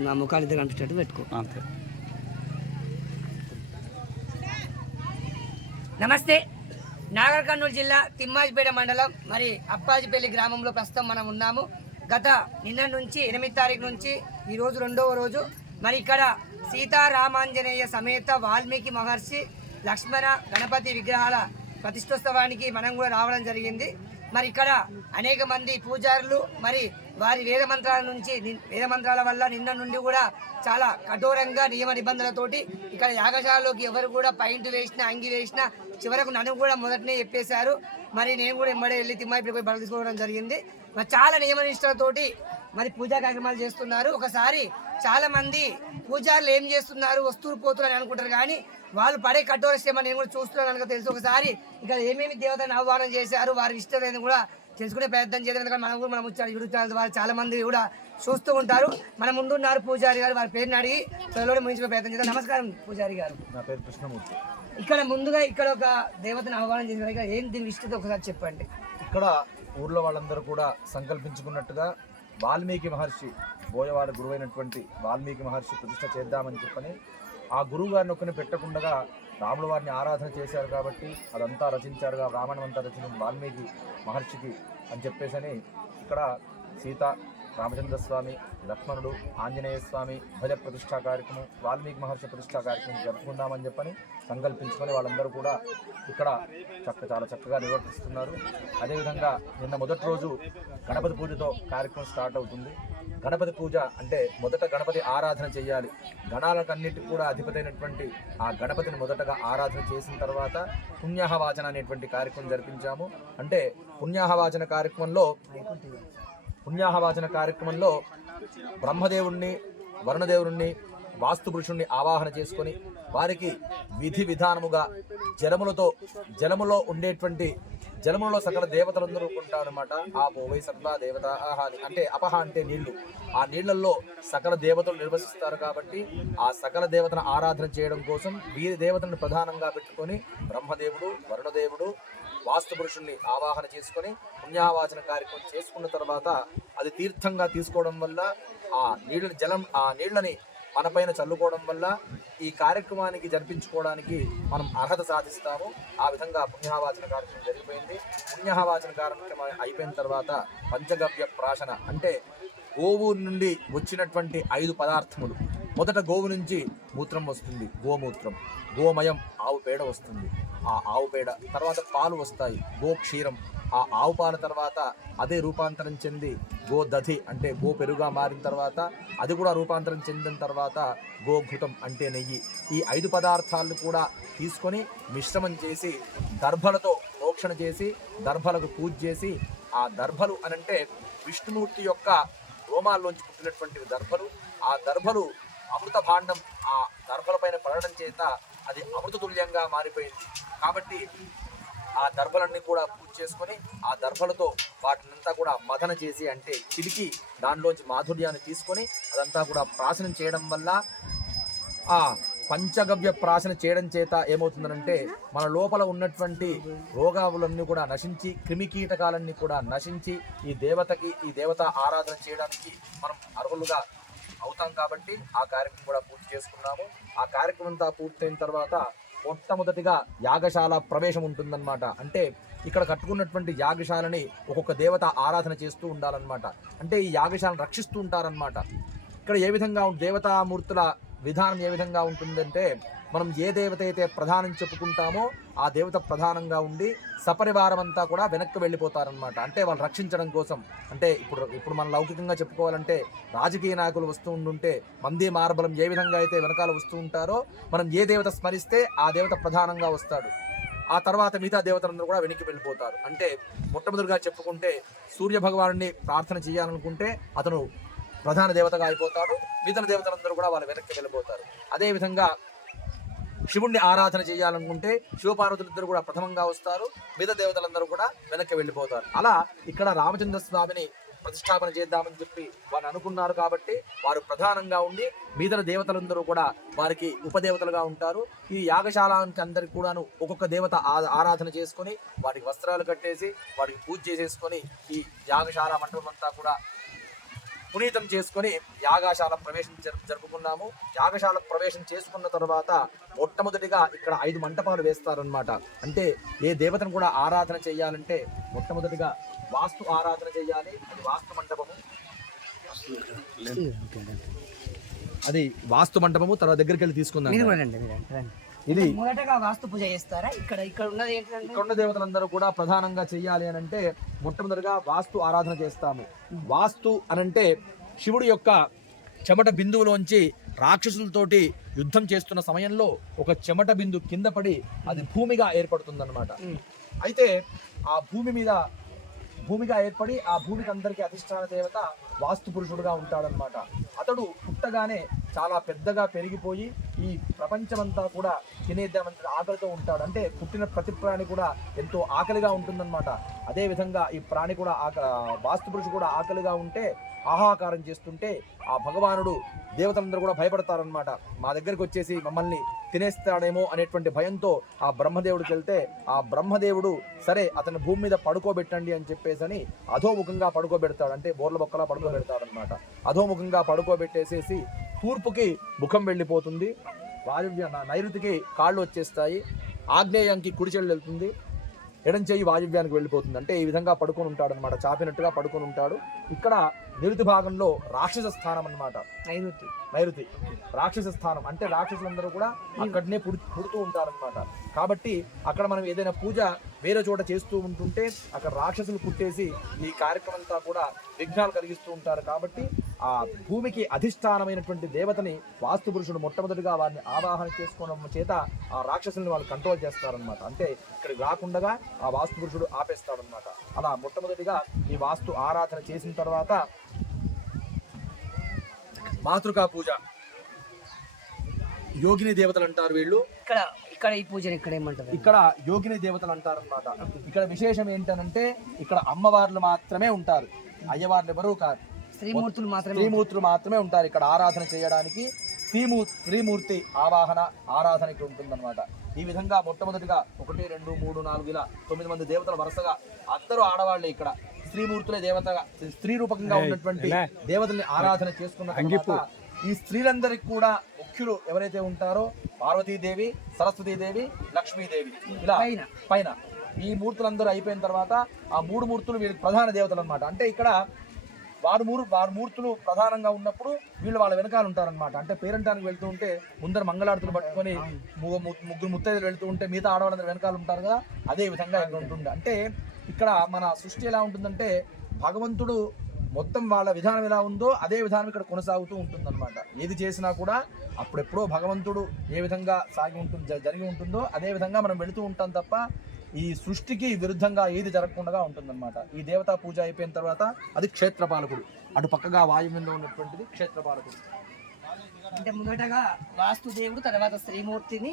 నా ముఖాలు ఇద్దరు కనిపించేట్టు పెట్టుకో. అంతే. నమస్తే. నాగర్ కర్నూలు జిల్లా తిమ్మాజిపేట మండలం మరి అప్పాజిపల్లి గ్రామంలో ప్రస్తుతం మనం ఉన్నాము. గత నిన్న నుంచి ఎనిమిది తారీఖు నుంచి ఈ రోజు రెండవ రోజు. మరి ఇక్కడ సీతారామాంజనేయ సమేత వాల్మీకి మహర్షి లక్ష్మణ గణపతి విగ్రహాల ప్రతిష్టోత్సవానికి మనం కూడా రావడం జరిగింది. మరి ఇక్కడ అనేక మంది పూజారులు మరి వారి వేద మంత్రాల నుంచి వేద మంత్రాల వల్ల నిన్న నుండి కూడా చాలా కఠోరంగా నియమ నిబంధనలతోటి ఇక్కడ యాగశాలలోకి ఎవరు కూడా పైంట్ వేసినా అంగి వేసినా చివరకు నన్ను కూడా మొదటనే చెప్పేశారు. మరి నేను కూడా ఇమ్మడే వెళ్ళి తిమ్మాయిపల్లి పోయి బలం తీసుకోవడం జరిగింది. మరి చాలా నియమ నిష్టలతోటి మరి పూజా కార్యక్రమాలు చేస్తున్నారు. ఒకసారి చాలామంది పూజారులు ఏం చేస్తున్నారు వస్తువులు పోతున్నారు అనుకుంటారు కానీ వాళ్ళు పడే కఠోర శ్రమ నేను కూడా చూస్తున్నాను కనుక తెలుసు. ఒకసారి ఇక్కడ ఏమేమి దేవతను ఆహ్వానం చేశారు వారి ఇష్టమైన కూడా తెలుసుకునే ప్రయత్నం చేద్దాం. ఎందుకంటే మనం కూడా మనం వచ్చారు యూట్యూబ్ ఛానల్ ద్వారా చాలా మంది కూడా చూస్తూ ఉంటారు. మన ముందున్నారు పూజారి గారు వారి పేరుని అడిగి త్వరలో ముగించే ప్రయత్నం చేద్దాం. నమస్కారం పూజారి గారు. నా పేరు కృష్ణమూర్తి. ఇక్కడ ముందుగా ఇక్కడ ఒక దేవతను ఆహ్వానం చేసిన ఏం దీని విశిష్టత ఒకసారి చెప్పండి. ఇక్కడ ఊర్లో వాళ్ళందరూ కూడా సంకల్పించుకున్నట్టుగా వాల్మీకి మహర్షి బోయవాడ గురువైనటువంటి వాల్మీకి మహర్షి ప్రతిష్ట చేద్దామని చెప్పని ఆ గురువు గారిని ఒక్కని పెట్టకుండా రాముల వారిని ఆరాధన చేశారు కాబట్టి అదంతా రచించారు రామాయణం అంతా రచించిన వాల్మీకి మహర్షికి అని చెప్పేసని ఇక్కడ సీత రామచంద్ర స్వామి లక్ష్మణుడు ఆంజనేయ స్వామి ధ్వజ ప్రతిష్టా కార్యక్రమం వాల్మీకి మహర్షి ప్రతిష్టా కార్యక్రమం జరుపుకుందామని చెప్పని సంకల్పించుకొని వాళ్ళందరూ కూడా ఇక్కడ చక్క చాలా చక్కగా నిర్వర్తిస్తున్నారు. అదేవిధంగా నిన్న మొదటి రోజు గణపతి పూజతో కార్యక్రమం స్టార్ట్ అవుతుంది. గణపతి పూజ అంటే మొదట గణపతి ఆరాధన చేయాలి. గణాలకన్నిటికి కూడా అధిపతైనటువంటి ఆ గణపతిని మొదటగా ఆరాధన చేసిన తర్వాత పుణ్యాహవాచన అనేటువంటి కార్యక్రమం జరిపించాము. అంటే పుణ్యాహవాచన కార్యక్రమంలో పుణ్యాహవాచన కార్యక్రమంలో బ్రహ్మదేవుణ్ణి వరుణదేవుణ్ణి వాస్తు పురుషుణ్ణి ఆవాహన చేసుకొని వారికి విధి విధానముగా జలములతో జలములో ఉండేటువంటి జలములలో సకల దేవతలందరూ ఉంటారన్నమాట ఆ పోవై సత్వ దేవత ఆహ అని. అంటే అపహ అంటే నీళ్ళు ఆ నీళ్ళలో సకల దేవతలు నిర్వసిస్తారు కాబట్టి ఆ సకల దేవతను ఆరాధన చేయడం కోసం వీరి దేవతలను ప్రధానంగా పెట్టుకొని బ్రహ్మదేవుడు వరుణదేవుడు వాస్తు పురుషుణ్ణి ఆవాహన చేసుకొని పుణ్యావాచన కార్యక్రమం చేసుకున్న తర్వాత అది తీర్థంగా తీసుకోవడం వల్ల ఆ నీళ్ళ జలం ఆ నీళ్ళని మనపైన చల్లుకోవడం వల్ల ఈ కార్యక్రమానికి జరిపించుకోవడానికి మనం అర్హత సాధిస్తాము. ఆ విధంగా పుణ్యహవాచన కార్యక్రమం జరిగిపోయింది. పుణ్యహవాచన కార్యక్రమం అయిపోయిన తర్వాత పంచగవ్య ప్రాశన అంటే గోవు నుండి వచ్చినటువంటి ఐదు పదార్థములు. మొదట గోవు నుంచి మూత్రం వస్తుంది. గోమూత్రం. గోమయం ఆవు పేడ వస్తుంది. ఆ ఆవు పేడ తర్వాత పాలు వస్తాయి. గో క్షీరం ఆ ఆవు పాల తర్వాత అదే రూపాంతరం చెంది గో దధి అంటే గో పెరుగా మారిన తర్వాత అది కూడా రూపాంతరం చెందిన తర్వాత గోఘృతం అంటే నెయ్యి. ఈ ఐదు పదార్థాలను కూడా తీసుకొని మిశ్రమం చేసి దర్భలతో మోక్షణ చేసి దర్భలకు పూజ చేసి ఆ దర్భలు అనంటే విష్ణుమూర్తి యొక్క రోమాల్లోంచి పుట్టినటువంటి దర్భలు. ఆ దర్భలు అమృత భాండం ఆ దర్భలపైన పడడం చేత అది అమృత తుల్యంగా మారిపోయింది. కాబట్టి ఆ దర్భలన్నీ కూడా పూజ చేసుకొని ఆ దర్భలతో వాటినంతా కూడా మదన చేసి అంటే చిలికి దానిలోంచి మాధుర్యాన్ని తీసుకొని అదంతా కూడా ప్రాసనం చేయడం వల్ల ఆ పంచగవ్య ప్రాసన చేయడం చేత ఏమవుతుందనంటే మన లోపల ఉన్నటువంటి రోగాలన్నీ కూడా నశించి క్రిమికీటకాలన్నీ కూడా నశించి ఈ దేవతకి ఈ దేవత ఆరాధన చేయడానికి మనం అర్హులుగా అవుతాం కాబట్టి ఆ కార్యక్రమం కూడా పూర్తి చేసుకున్నాము. ఆ కార్యక్రమం అంతా పూర్తయిన తర్వాత మొట్టమొదటిగా యాగశాల ప్రవేశం ఉంటుందన్నమాట అంటే ఇక్కడ కట్టుకున్నటువంటి యాగశాలని ఒక్కొక్క దేవత ఆరాధన చేస్తూ ఉండాలన్నమాట. అంటే ఈ యాగశాలను రక్షిస్తూ ఉంటారన్నమాట. ఇక్కడ ఏ విధంగా దేవతామూర్తుల విధానం ఏ విధంగా ఉంటుందంటే మనం ఏ దేవత అయితే ప్రధానం చెప్పుకుంటామో ఆ దేవత ప్రధానంగా ఉండి సపరివారం అంతా కూడా వెనక్కి వెళ్ళిపోతారనమాట అంటే వాళ్ళు రక్షించడం కోసం. అంటే ఇప్పుడు ఇప్పుడు మనం లౌకికంగా చెప్పుకోవాలంటే రాజకీయ నాయకులు వస్తూ ఉండుంటే మంది మార్బలం ఏ విధంగా అయితే వెనకాల వస్తూ ఉంటారో మనం ఏ దేవత స్మరిస్తే ఆ దేవత ప్రధానంగా వస్తాడు. ఆ తర్వాత మిగతా దేవతలందరూ కూడా వెనక్కి వెళ్ళిపోతారు. అంటే మొట్టమొదటిగా చెప్పుకుంటే సూర్య భగవానుని ప్రార్థన చేయాలనుకుంటే అతను ప్రధాన దేవతగా అయిపోతాడు. మిగతా దేవతలందరూ కూడా వాళ్ళు వెనక్కి వెళ్ళిపోతారు. అదేవిధంగా శివుణ్ణి ఆరాధన చేయాలనుకుంటే శివపార్వతులిద్దరు కూడా ప్రథమంగా వస్తారు. మిగతా దేవతలందరూ కూడా వెనక్కి వెళ్ళిపోతారు. అలా ఇక్కడ రామచంద్ర స్వామిని ప్రతిష్టాపన చేద్దామని చెప్పి వారు అనుకున్నారు కాబట్టి వారు ప్రధానంగా ఉండి మిగతా దేవతలందరూ కూడా వారికి ఉపదేవతలుగా ఉంటారు. ఈ యాగశాలానికి అందరికి కూడాను ఒక్కొక్క దేవత ఆరాధన చేసుకొని వారికి వస్త్రాలు కట్టేసి వారికి పూజ చేసేసుకొని ఈ యాగశాల మండపం అంతా కూడా పునీతం చేసుకొని యాగశాల ప్రవేశం జరు- జరుపుకున్నాము. యాగశాల ప్రవేశం చేసుకున్న తర్వాత మొట్టమొదటిగా ఇక్కడ ఐదు మంటపాలు వేస్తారనమాట అంటే ఏ దేవతను కూడా ఆరాధన చేయాలంటే మొట్టమొదటిగా వాస్తు ఆరాధన చేయాలి అది వాస్తు మంటపము. అది వాస్తు మంటపము తర్వాత దగ్గరికి వెళ్ళి తీసుకుందాం ఇది మొదటగా వాస్తు పూజ చేస్తారా? ఇక్కడ ఇక్కడ ఉన్నది ఏంటంటే కొండ దేవతలందరూ కూడా ప్రధానంగా చెయ్యాలి అని అంటే మొట్టమొదటిగా వాస్తు ఆరాధన చేస్తాము. వాస్తు అనంటే శివుడు యొక్క చెమట బిందువులోంచి రాక్షసులతోటి యుద్ధం చేస్తున్న సమయంలో ఒక చెమట బిందు కింద పడి అది భూమిగా ఏర్పడుతుందన్నమాట. అయితే ఆ భూమి మీద భూమిగా ఏర్పడి ఆ భూమికి అందరికీ అధిష్టాన దేవత వాస్తు పురుషుడుగా ఉంటాడనమాట అతడు పుట్టగానే చాలా పెద్దగా పెరిగిపోయి ఈ ప్రపంచమంతా కూడా తినేద్దామని ఆకలితో ఉంటాడు. అంటే పుట్టిన ప్రతి ప్రాణి కూడా ఎంతో ఆకలిగా ఉంటుందన్నమాట. అదేవిధంగా ఈ ప్రాణి కూడా ఆక వాస్తు పురుషు కూడా ఆకలిగా ఉంటే ఆహాకారం చేస్తుంటే ఆ భగవానుడు దేవతలందరూ కూడా భయపడతారనమాట మా దగ్గరికి వచ్చేసి మమ్మల్ని తినేస్తాడేమో అనేటువంటి భయంతో ఆ బ్రహ్మదేవుడికి వెళ్తే ఆ బ్రహ్మదేవుడు సరే అతని భూమి మీద పడుకోబెట్టండి అని చెప్పేసి అని అధోముఖంగా పడుకోబెడతాడు. అంటే బోర్ల బొక్కలా పడుకోబెడతాడనమాట అధోముఖంగా పడుకోబెట్టేసేసి తూర్పుకి ముఖం వెళ్ళిపోతుంది. వాయువ్య నైరుతికి కాళ్ళు వచ్చేస్తాయి. ఆగ్నేయంకి కుడి చెల్లు వెళ్తుంది. ఎడం చెయ్యి వాయువ్యానికి వెళ్ళిపోతుంది. అంటే ఈ విధంగా పడుకొని ఉంటాడు అనమాట చాపినట్టుగా పడుకొని ఉంటాడు. ఇక్కడ నిరుతి భాగంలో రాక్షస స్థానం అన్నమాట. నైరుతి. నైరుతి. రాక్షస స్థానం. అంటే రాక్షసులందరూ కూడా అక్కడనే పుడు పుడుతూ ఉంటారనమాట కాబట్టి అక్కడ మనం ఏదైనా పూజ వేరే చోట చేస్తూ ఉంటుంటే అక్కడ రాక్షసులు పుట్టేసి ఈ కార్యక్రమం అంతా కూడా విఘ్నాలు కలిగిస్తూ ఉంటారు. కాబట్టి ఆ భూమికి అధిష్టానమైనటువంటి దేవతని వాస్తు పురుషుడు మొట్టమొదటిగా వారిని ఆవాహన చేసుకోవడం చేత ఆ రాక్షసుల్ని వాళ్ళు కంట్రోల్ చేస్తారనమాట అంటే ఇక్కడికి రాకుండా ఆ వాస్తు పురుషుడు ఆపేస్తాడనమాట అలా మొట్టమొదటిగా ఈ వాస్తు ఆరాధన చేసిన తర్వాత మాతృకా పూజ. యోగిని దేవతలు అంటారు వీళ్ళు. ఇక్కడ ఇక్కడ ఈ పూజను ఇక్కడ ఏమంటారు? ఇక్కడ యోగిని దేవతలు అంటారు అనమాట ఇక్కడ విశేషం ఏంటనంటే ఇక్కడ అమ్మవార్లు మాత్రమే ఉంటారు. అయ్యవార్లు ఎవరు కాదు. శ్రీమూర్తులు మాత్రమే స్త్రీమూర్తులు మాత్రమే ఉంటారు ఇక్కడ ఆరాధన చేయడానికి. స్త్రీమూ స్త్రీమూర్తి ఆవాహన ఆరాధన ఇక్కడ ఉంటుందన్నమాట. ఈ విధంగా మొట్టమొదటిగా ఒకటి రెండు మూడు నాలుగు ఇలా తొమ్మిది మంది దేవతలు వరుసగా అందరూ ఆడవాళ్ళే ఇక్కడ. స్త్రీమూర్తులే దేవతగా స్త్రీ రూపకంగా ఉన్నటువంటి దేవతల్ని ఆరాధన చేసుకున్న ఈ స్త్రీలందరికీ కూడా ముఖ్యులు ఎవరైతే ఉంటారో పార్వతీదేవి సరస్వతీదేవి లక్ష్మీదేవి. ఇలా పైన. పైన. ఈ మూర్తులందరూ అయిపోయిన తర్వాత ఆ మూడు మూర్తులు వీళ్ళకి ప్రధాన దేవతలు అన్నమాట అంటే ఇక్కడ వారు మూడు వారు మూర్తులు ప్రధానంగా ఉన్నప్పుడు వీళ్ళు వాళ్ళ వెనకాల ఉంటారనమాట అంటే పేరంటానికి వెళ్తూ ఉంటే ముందర మంగళార్తులు పట్టుకొని ము- ముగ్గురు ముత్తైదులు వెళ్తూ ఉంటే మిగతా ఆడవాళ్ళందరూ వెనకాల ఉంటారు కదా అదే విధంగా ఇక్కడ ఉంటుంది అంటే ఇక్కడ మన సృష్టి ఎలా ఉంటుందంటే భగవంతుడు మొత్తం వాళ్ళ విధానం ఎలా ఉందో అదే విధానం ఇక్కడ కొనసాగుతూ ఉంటుందన్నమాట. ఏది చేసినా కూడా అప్పుడెప్పుడో భగవంతుడు ఏ విధంగా సాగి ఉంటుంది జ- జరిగి ఉంటుందో అదే విధంగా మనం వెళుతూ ఉంటాం తప్ప ఈ సృష్టికి విరుద్ధంగా ఏది జరగకుండా ఉంటుందన్నమాట ఈ దేవతా పూజ అయిపోయిన తర్వాత అది క్షేత్రపాలకుడు అటు పక్కగా వాయువ్యంలో ఉన్నటువంటిది క్షేత్రపాలకుడు అంటే మొదటగా వాస్తు దేవుడు తర్వాత శ్రీమూర్తిని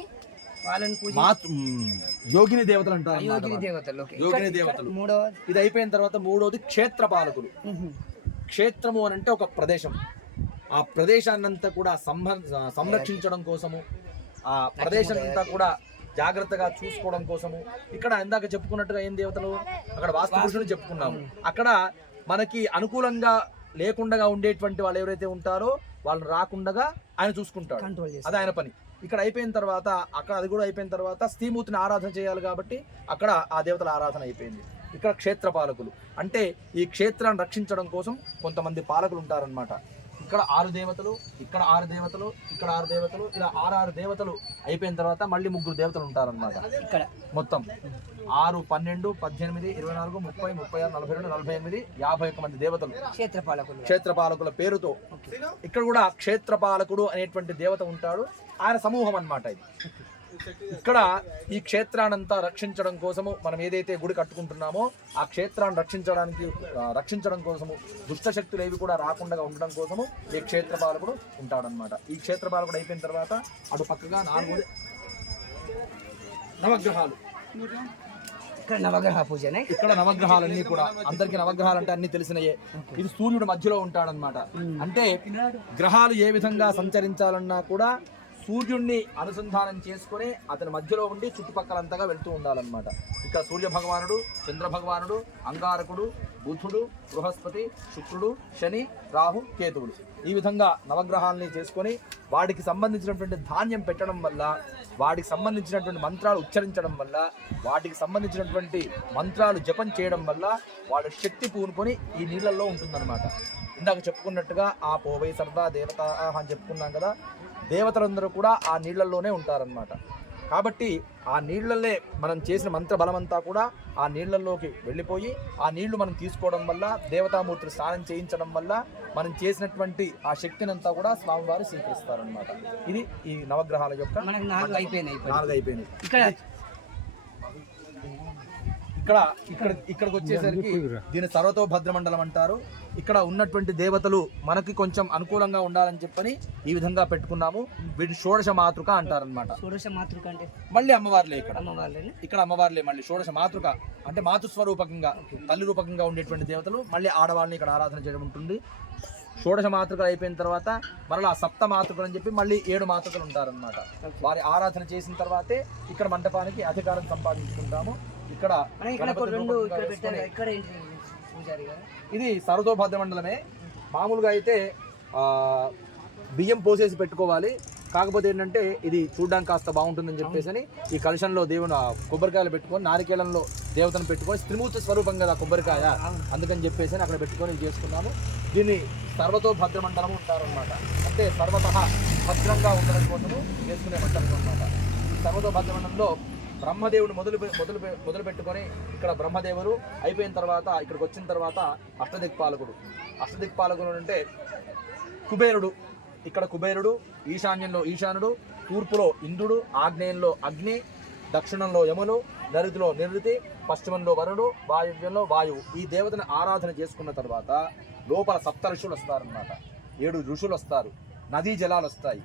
వాళ్ళని పూజ యోగిని దేవతలు అంటారు యోగిని. దేవతలు. యోగిని దేవతలు. మూడవ ఇది అయిపోయిన తర్వాత మూడోది క్షేత్రపాలకుడు. క్షేత్రము అని అంటే ఒక ప్రదేశం ఆ ప్రదేశాన్నంతా కూడా సంరక్షించడం కోసము ఆ ప్రదేశం అంతా కూడా జాగ్రత్తగా చూసుకోవడం కోసము. ఇక్కడ ఇందాక చెప్పుకున్నట్టుగా ఏం దేవతలు? అక్కడ వాస్తు పురుషుని చెప్పుకున్నాము. అక్కడ మనకి అనుకూలంగా లేకుండా ఉండేటువంటి వాళ్ళు ఎవరైతే ఉంటారో వాళ్ళని రాకుండా ఆయన చూసుకుంటాడు. అది ఆయన పని. ఇక్కడ అయిపోయిన తర్వాత అక్కడ అది కూడా అయిపోయిన తర్వాత స్త్రీమూర్తిని ఆరాధన చేయాలి కాబట్టి అక్కడ ఆ దేవతల ఆరాధన అయిపోయింది. ఇక్కడ క్షేత్ర పాలకులు అంటే ఈ క్షేత్రాన్ని రక్షించడం కోసం కొంతమంది పాలకులు ఉంటారన్నమాట. ఇక్కడ ఆరు దేవతలు ఇక్కడ ఆరు దేవతలు ఇక్కడ ఆరు దేవతలు ఇలా ఆరు ఆరు దేవతలు అయిపోయిన తర్వాత మళ్ళీ ముగ్గురు దేవతలు ఉంటారన్నమాట. ఇక్కడ. మొత్తం. ఆరు పన్నెండు పద్దెనిమిది ఇరవై నాలుగు ముప్పై ముప్పై ఆరు నలభై రెండు నలభై ఎనిమిది యాభై ఒక్క మంది దేవతలు. క్షేత్రపాలకులు. క్షేత్రపాలకుల పేరుతో. ఇక్కడ కూడా క్షేత్రపాలకుడు అనేటువంటి దేవత ఉంటాడు. ఆయన సమూహం అన్నమాట ఇది. ఇక్కడ ఈ క్షేత్రానంతా రక్షించడం కోసము మనం ఏదైతే గుడి కట్టుకుంటున్నామో ఆ క్షేత్రాన్ని రక్షించడానికి రక్షించడం కోసము దుష్ట శక్తులు ఏవి కూడా రాకుండా ఉండడం కోసము ఈ క్షేత్రపాలకుడు ఉంటాడనమాట ఈ క్షేత్రపాలకుడు అయిపోయిన తర్వాత అటు పక్కగా నాలుగు నవగ్రహాలు. ఇక్కడ నవగ్రహ పూజనే? ఇక్కడ నవగ్రహాలన్నీ కూడా అందరికి నవగ్రహాలు అంటే అన్ని తెలిసినయే. ఇది సూర్యుడు మధ్యలో ఉంటాడనమాట అంటే గ్రహాలు ఏ విధంగా సంచరించాలన్నా కూడా సూర్యుడిని అనుసంధానం చేసుకొని అతని మధ్యలో ఉండి చుట్టుపక్కలంతగా వెళ్తూ ఉండాలన్నమాట. ఇక్కడ సూర్య భగవానుడు చంద్ర భగవానుడు అంగారకుడు బుధుడు బృహస్పతి శుక్రుడు శని రాహు కేతువుడు ఈ విధంగా నవగ్రహాలని చేసుకొని వాటికి సంబంధించినటువంటి ధాన్యం పెట్టడం వల్ల వాటికి సంబంధించినటువంటి మంత్రాలు ఉచ్చరించడం వల్ల వాటికి సంబంధించినటువంటి మంత్రాలు జపం చేయడం వల్ల వాళ్ళ శక్తి పూనుకొని ఈ నీళ్ళల్లో ఉంటుందన్నమాట. ఇందాక చెప్పుకున్నట్టుగా ఆ పోవై సరదా దేవత అని చెప్పుకున్నాం కదా దేవతలందరూ కూడా ఆ నీళ్ళల్లోనే ఉంటారన్నమాట. కాబట్టి ఆ నీళ్ళల్లే మనం చేసిన మంత్ర బలమంతా కూడా ఆ నీళ్ళల్లోకి వెళ్ళిపోయి ఆ నీళ్ళు మనం తీసుకోవడం వల్ల దేవతామూర్తులు స్నానం చేయించడం వల్ల మనం చేసినటువంటి ఆ శక్తిని అంతా కూడా స్వామివారు స్వీకరిస్తారనమాట ఇది ఈ నవగ్రహాల యొక్క. నాలుగు అయిపోయినాయి ఇక్కడ ఇక్కడ ఇక్కడ ఇక్కడికి వచ్చేసరికి దీని సర్వతో భద్రమండలం అంటారు. ఇక్కడ ఉన్నటువంటి దేవతలు మనకి కొంచెం అనుకూలంగా ఉండాలని చెప్పని ఈ విధంగా పెట్టుకున్నాము. వీటిని షోడశ మాతృక అంటారనమాట షోడశ మాతృక అంటే? మళ్ళీ అమ్మవార్లే ఇక్కడ. ఇక్కడ అమ్మవార్లే మళ్ళీ షోడశ మాతృక. అంటే మాతృస్వరూపకంగా తల్లి రూపకంగా ఉండేటువంటి దేవతలు మళ్ళీ ఆడవాళ్ళని ఇక్కడ ఆరాధన చేయడం ఉంటుంది. షోడశ మాతృకలు అయిపోయిన తర్వాత మరలా సప్త మాతృకలు అని చెప్పి మళ్ళీ ఏడు మాతృకలు ఉంటారన్నమాట. వారి ఆరాధన చేసిన తర్వాతే ఇక్కడ మంటపానికి అధికారం సంపాదించుకుంటాము. ఇక్కడ ఇది సర్వతోభద్ర మండలమే. మామూలుగా అయితే బియ్యం పోసేసి పెట్టుకోవాలి. కాకపోతే ఏంటంటే ఇది చూడడానికి కాస్త బాగుంటుందని చెప్పేసి అని ఈ కలశంలో దేవుని కొబ్బరికాయలు పెట్టుకొని నారికేళంలో దేవతను పెట్టుకొని త్రిమూర్తి స్వరూపం కదా కొబ్బరికాయ. అందుకని చెప్పేసి అని అక్కడ పెట్టుకొని చేసుకున్నాము దీన్ని సర్వతో భద్ర మండలం ఉంటారనమాట అంటే సర్వత భద్రంగా ఉండడం కోసము చేసుకునే మండలం అనమాట సర్వతో భద్ర మండలంలో బ్రహ్మదేవుడు మొదలు మొదలు మొదలు పెట్టుకొని ఇక్కడ బ్రహ్మదేవుడు అయిపోయిన తర్వాత ఇక్కడికి వచ్చిన తర్వాత అష్టదిక్పాలకుడు. అష్టదిక్పాలకుడు అంటే కుబేరుడు. ఇక్కడ కుబేరుడు ఈశాన్యంలో ఈశానుడు తూర్పులో ఇంద్రుడు ఆగ్నేయంలో అగ్ని దక్షిణంలో యములు నరుతిలో నిరుతి పశ్చిమంలో వరుడు వాయువ్యంలో వాయువు. ఈ దేవతను ఆరాధన చేసుకున్న తర్వాత లోపల సప్త ఋషులు వస్తారన్నమాట. ఏడు ఋషులు వస్తారు. నదీ జలాలు వస్తాయి.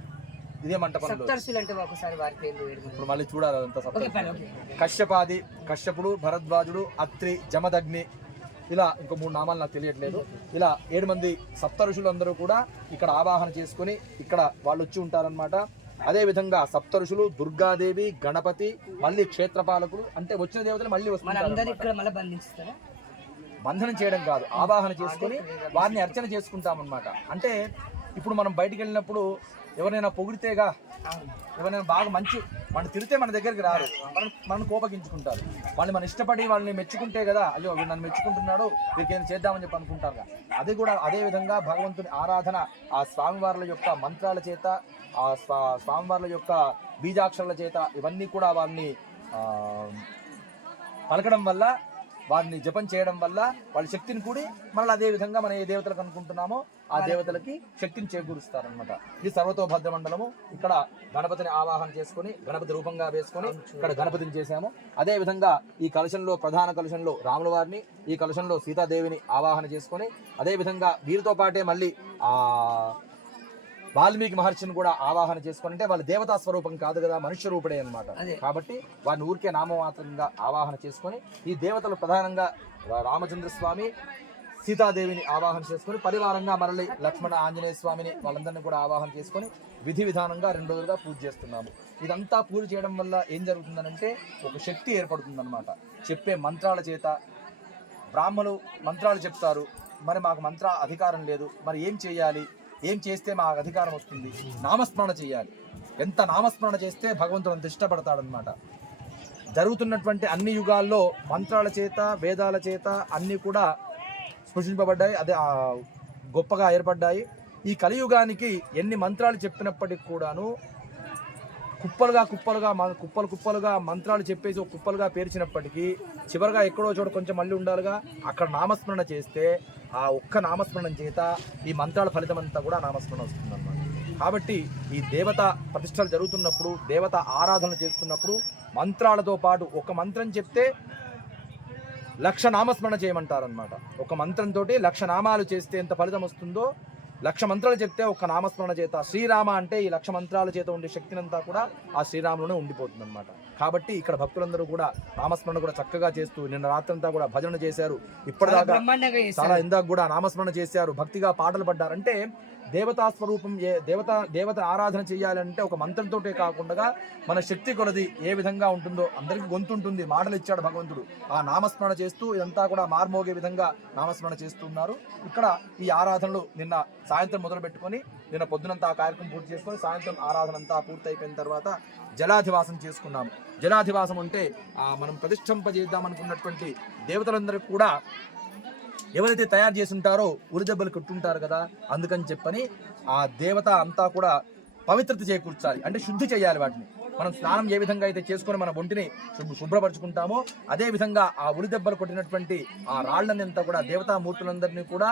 ఇదే మంటపంలో. సప్తర్షులు అంటే ఒకసారి వారి పేర్లు వేడుకుంటాం ఇప్పుడు మళ్ళీ చూడాలి అదంతా సప్త ఓకే పని ఓకే. కశ్యపాది కశ్యపుడు భరద్వాజుడు అత్రి జమదగ్ని ఇలా ఇంకో మూడు నామాలు నాకు తెలియట్లేదు. ఇలా ఏడు మంది సప్త ఋషులు అందరూ కూడా ఇక్కడ ఆవాహన చేసుకుని ఇక్కడ వాళ్ళు వచ్చి ఉంటారనమాట అదే విధంగా సప్త ఋషులు దుర్గాదేవి గణపతి మళ్ళీ క్షేత్రపాలకులు అంటే వచ్చిన దేవతలు మళ్ళీ వస్తారు బంధనం చేయడం కాదు ఆవాహన చేసుకుని వారిని అర్చన చేసుకుంటాం అనమాట అంటే ఇప్పుడు మనం బయటికి వెళ్ళినప్పుడు ఎవరైనా పొగిడితేగా ఎవరైనా బాగా మంచి మనం తిడితే మన దగ్గరికి రారు. మనం మనం కోపగించుకుంటారు. వాళ్ళు మన ఇష్టపడి వాళ్ళని మెచ్చుకుంటే కదా అయ్యో వీడు నన్ను మెచ్చుకుంటున్నాడు వీరికి చేద్దామని చెప్పి అనుకుంటారు అది కూడా అదే విధంగా భగవంతుని ఆరాధన ఆ స్వామివార్ల యొక్క మంత్రాల చేత ఆ స్వా స్వామివార్ల యొక్క బీజాక్షరాల చేత ఇవన్నీ కూడా వారిని పలకడం వల్ల వారిని జపం చేయడం వల్ల వాళ్ళ శక్తిని కూడి మళ్ళీ అదే విధంగా మనం ఏ దేవతలకు అనుకుంటున్నామో ఆ దేవతలకి శక్తిని చేకూరుస్తారనమాట ఇది సర్వతోభద్ర మండలము ఇక్కడ గణపతిని ఆవాహన చేసుకొని గణపతి రూపంగా వేసుకొని ఇక్కడ గణపతిని చేశాము. అదే విధంగా ఈ కలశంలో ప్రధాన కలశంలో రాముల వారిని ఈ కలశంలో సీతాదేవిని ఆవాహన చేసుకొని అదే విధంగా వీరితో పాటే మళ్ళీ ఆ వాల్మీకి మహర్షిని కూడా ఆవాహన చేసుకొని అంటే వాళ్ళ దేవతా స్వరూపం కాదు కదా మనుష్య రూపుడే అనమాట. కాబట్టి వారిని ఊరికే నామమాత్రంగా ఆవాహన చేసుకొని ఈ దేవతలు ప్రధానంగా రామచంద్ర స్వామి సీతాదేవిని ఆవాహన చేసుకొని పరివారంగా మరలి లక్ష్మణ ఆంజనేయ స్వామిని వాళ్ళందరినీ కూడా ఆవాహన చేసుకొని విధి విధానంగా రెండు రోజులుగా పూజ చేస్తున్నాము. ఇదంతా పూజ చేయడం వల్ల ఏం జరుగుతుందనంటే ఒక శక్తి ఏర్పడుతుందన్నమాట. చెప్పే మంత్రాల చేత బ్రాహ్మలు మంత్రాలు చెప్తారు. మరి మాకు మంత్ర అధికారం లేదు. మరి ఏం చేయాలి? ఏం చేస్తే మాకు అధికారం వస్తుంది? నామస్మరణ చేయాలి. ఎంత నామస్మరణ చేస్తే భగవంతుడు అంత ఇష్టపడతాడనమాట జరుగుతున్నటువంటి అన్ని యుగాల్లో మంత్రాల చేత వేదాల చేత అన్నీ కూడా స్పృశింపబడ్డాయి అదే గొప్పగా ఏర్పడ్డాయి. ఈ కలియుగానికి ఎన్ని మంత్రాలు చెప్పినప్పటికి కూడాను కుప్పలుగా కుప్పలుగా కుప్పలు కుప్పలుగా మంత్రాలు చెప్పేసి ఒక కుప్పలుగా పేర్చినప్పటికీ చివరిగా ఎక్కడో చోట కొంచెం మళ్ళీ ఉండాలిగా అక్కడ నామస్మరణ చేస్తే ఆ ఒక్క నామస్మరణం చేత ఈ మంత్రాల ఫలితం అంతా కూడా నామస్మరణ వస్తుందన్నమాట. కాబట్టి ఈ దేవత ప్రతిష్టలు జరుగుతున్నప్పుడు దేవత ఆరాధన చేస్తున్నప్పుడు మంత్రాలతో పాటు ఒక మంత్రం చెప్తే లక్ష నామస్మరణ చేయమంటారనమాట ఒక మంత్రంతో లక్ష నామాలు చేస్తే ఎంత ఫలితం వస్తుందో లక్ష మంత్రాలు చెప్తే ఒక నామస్మరణ చేత. శ్రీరామ అంటే ఈ లక్ష మంత్రాల చేత ఉండే శక్తినంతా కూడా ఆ శ్రీరాములోనే ఉండిపోతుంది అనమాట కాబట్టి ఇక్కడ భక్తులందరూ కూడా నామస్మరణ కూడా చక్కగా చేస్తూ నిన్న రాత్రంతా కూడా భజన చేశారు. ఇప్పటిదాకా చాలా ఇందాక కూడా నామస్మరణ చేశారు. భక్తిగా పాటలు పడ్డారు. అంటే దేవతా స్వరూపం ఏ దేవత దేవత ఆరాధన చేయాలంటే ఒక మంత్రంతోటే కాకుండా మన శక్తి కొలది ఏ విధంగా ఉంటుందో అందరికీ గొంతు ఉంటుంది మాటలు ఇచ్చాడు భగవంతుడు. ఆ నామస్మరణ చేస్తూ ఇదంతా కూడా మార్మోగే విధంగా నామస్మరణ చేస్తున్నారు. ఇక్కడ ఈ ఆరాధనలు నిన్న సాయంత్రం మొదలు పెట్టుకొని నిన్న పొద్దునంతా ఆ కార్యక్రమం పూర్తి చేసుకొని సాయంత్రం ఆరాధన అంతా పూర్తి అయిపోయిన తర్వాత జలాధివాసం చేసుకున్నాము. జలాధివాసం అంటే ఆ మనం ప్రతిష్టంపజేద్దాం అనుకున్నటువంటి దేవతలందరికీ కూడా ఎవరైతే తయారు చేసి ఉంటారో ఉరి దెబ్బలు కొట్టుంటారు కదా అందుకని చెప్పని ఆ దేవత అంతా కూడా పవిత్రత చేకూర్చాలి. అంటే శుద్ధి చేయాలి వాటిని. మనం స్నానం ఏ విధంగా అయితే చేసుకొని మన ఒంటిని శుభ్ర- శుభ్రపరచుకుంటామో అదే విధంగా ఆ ఉరి దెబ్బలు కొట్టినటువంటి ఆ రాళ్ళని అంతా కూడా దేవతామూర్తులందరినీ కూడా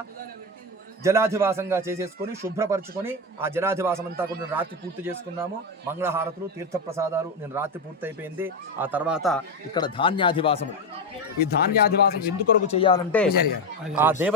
జలాధివాసంగా చేసేసుకొని శుభ్రపరచుకొని ఆ జలాధివాసం అంతా కూడా రాత్రి పూర్తి చేసుకున్నాము. మంగళహారతులు తీర్థప్రసాదాలు నేను రాత్రి పూర్తి అయిపోయింది ఆ తర్వాత ఇక్కడ ధాన్యాధివాసము. ఈ ధాన్యాధివాసం ఎందుకొరకు చేయాలంటే ఆ దేవత